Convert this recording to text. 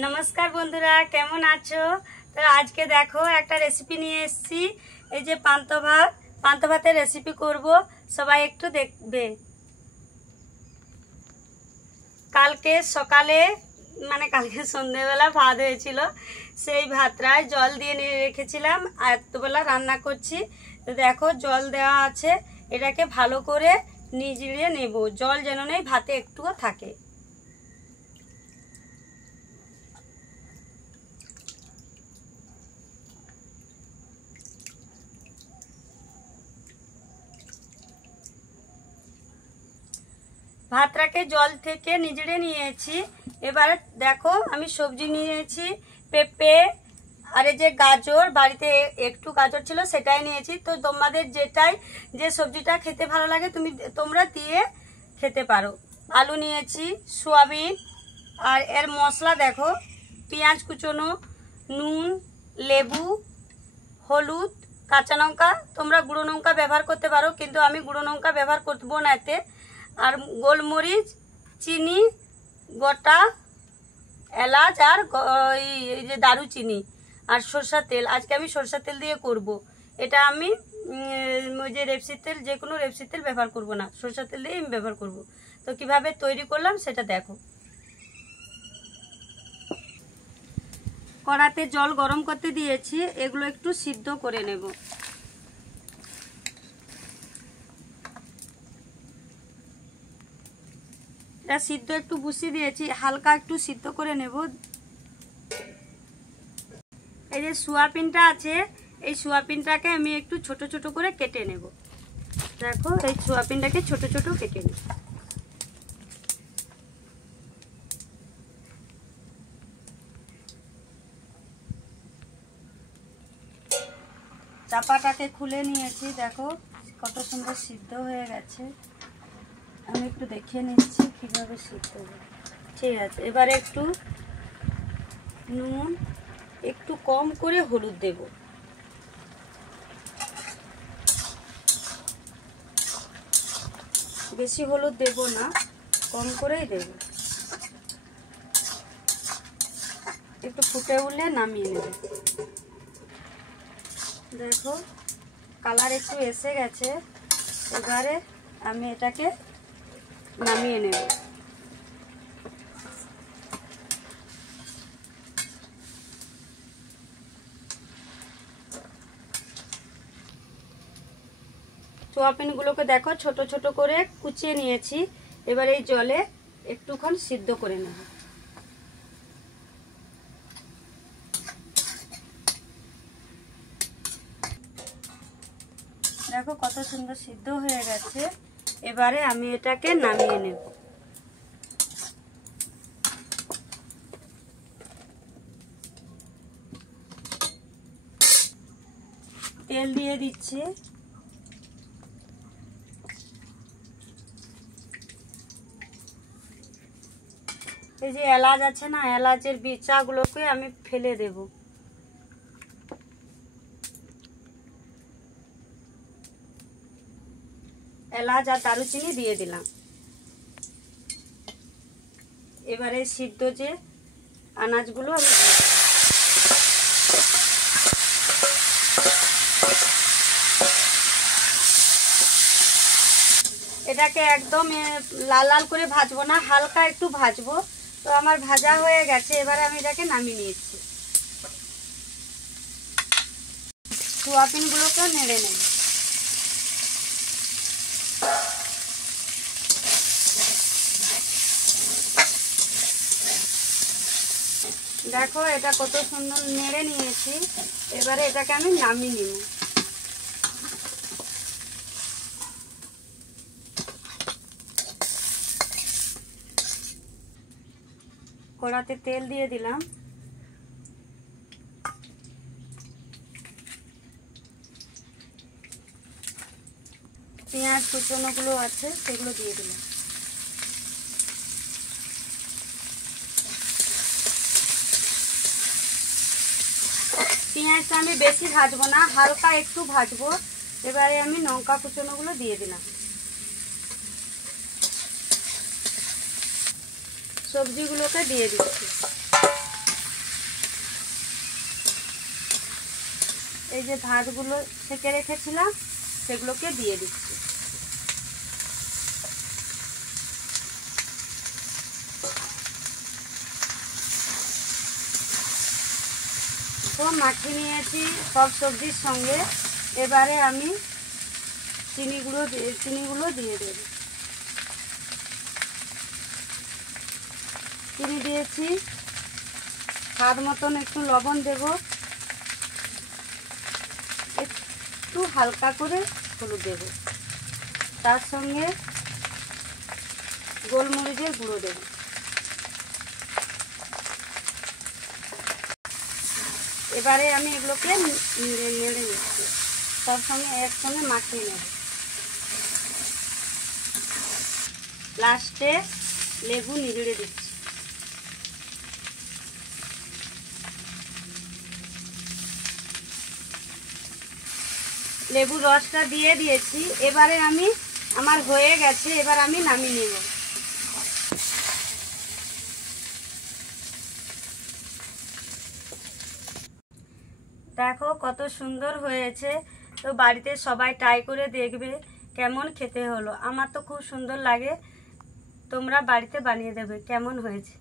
नमस्कार बंधुरा केमन आछो। तो आज के देखो एक रेसिपि निये एसेछि এই যে পান্তা ভাতের রেসিপি করব, সবাই একটু দেখবে। কালকে সকালে মানে কালকে সন্ধ্যাবেলা ভাত হয়েছিল, সেই ভাতটায় জল দিয়ে নিয়ে রেখেছিলাম আর এতবেলা রান্না করছি। তো দেখো জল দেওয়া আছে, এটাকে ভালো করে নিজিয়ে নেব, জল যেন নেই ভাতে একটুও থাকে। ভাতটাকে জল থেকে নিজড়ে নিয়েছি। এবারে দেখো আমি সবজি নিয়েছি, পেঁপে আর এই যে গাজর, বাড়িতে একটু গাজর ছিল সেটাই নিয়েছি। তো তোমাদের যে সবজিটা খেতে ভালো লাগে তোমরা দিয়ে খেতে পারো। আলু নিয়েছি, সয়াবিন, আর এর মশলা দেখো পেঁয়াজ কুচনো, নুন, লেবু, হলুদ, কাঁচা লঙ্কা। তোমরা গুঁড়ো লঙ্কা ব্যবহার করতে পারো, কিন্তু আমি গুঁড়ো লঙ্কা ব্যবহার করবো না এতে। আর গোলমরিচ, চিনি, গোটা এলাচ আর এই যে দারুচিনি আর সরষের তেল। আজকে আমি সরষের তেল দিয়ে করব। এটা আমি ওই যে রেপসির তেল, যে কোনো রেপসির তেল ব্যবহার করব না, সরষের তেল দিয়ে আমি ব্যবহার করব। তো কিভাবে তৈরি করলাম সেটা দেখো। কড়াতে জল গরম করতে দিয়েছি, এগুলো একটু সিদ্ধ করে নেব। এটা সিদ্ধ একটু বসিয়ে দিয়েছি, হালকা একটু সিদ্ধ করে নেব। এই যে সোয়াবিনটা আছে, এই সোয়াবিনটাকে আমি একটু ছোট ছোট করে কেটে নেব। দেখো এই সোয়াবিনটাকে ছোট ছোট কেটে নেব। চাপাটাকে খুলে নিয়েছি, দেখো কত সুন্দর সিদ্ধ হয়ে গেছে। আমি একটু দেখে নিচ্ছি কিভাবে সিদ্ধ হবে। ঠিক আছে, এবারে একটু নুন, একটু কম করে হলুদ দেব। বেশি হলুদ দেব না, কম করেই দেব। একটু ফুটে উঠলে নামিয়ে নেব। দেখো কালার একটু এসে গেছে, এবারে আমি এটাকে নামিয়ে নেব। সোয়াবিনগুলোকে দেখো ছোট ছোট করে কুচিয়ে নিয়েছি। এবার এই জলে একটুক্ষণ সিদ্ধ করে নেব। দেখো কত সুন্দর সিদ্ধ হয়ে গেছে। এবারে আমি এটাকে নামিয়ে নেব। তেল দিয়ে দিচ্ছি। এই যে এলাচ আছে না, এলাচের বীজগুলোকে আমি ফেলে দেব। এলাচ আর দারুচিনি দিয়ে দিলাম। এবারে সিদ্ধ যে আনাজগুলো আমি এটাকে একদম লাল লাল করে ভাজবো না, হালকা একটু ভাজবো। তো আমার ভাজা হয়ে গেছে, এবারে আমি এটাকে নামিয়ে নিচ্ছি। সোয়াবিনগুলোকে নেড়ে নেব। দেখো এটা কত সুন্দর নেড়ে নিয়েছি। এবারে এটাকে আমি নামিয়ে নিব। কড়াতে তেল দিয়ে দিলাম। পেঁয়াজ কুচনোগুলো আছে সেগুলো দিয়ে দিলাম। পেঁয়াজটা আমি বেশি ভাজবো না, হালকা একটু ভাজবো। এবারে আমি লঙ্কা কুচনোগুলো দিয়ে দিলাম। সবজিগুলোকে দিয়ে দিচ্ছি। এই যে ভাতগুলো ছেঁকে রেখেছিলাম সেগুলোকে দিয়ে দিচ্ছি। তো মাখিয়ে নিয়েছি সব সবজির সঙ্গে। এবারে আমি চিনিগুলো দিয়ে দেব। চিনি দিয়েছি, স্বাদ মতন একটু লবণ দেব, একটু হালকা করে হলুদ দেব, তার সঙ্গে গোলমরিচের গুঁড়ো দেব। এবারে আমি এগুলোকে নেড়ে নিচ্ছি, তার সঙ্গে একসঙ্গে মাখিয়ে নেব। লাস্টে লেবু নিগড়ে দিচ্ছি। লেবুর রসটা দিয়ে দিয়েছি। এবারে আমার হয়ে গেছে, এবার আমি নামিয়ে নেব। দেখো কত সুন্দর হয়েছে। তো বাড়িতে সবাই ট্রাই করে দেখবে কেমন খেতে হলো। আমার তো খুব সুন্দর লাগে, তোমরা বাড়িতে বানিয়ে দেবে কেমন হয়েছে।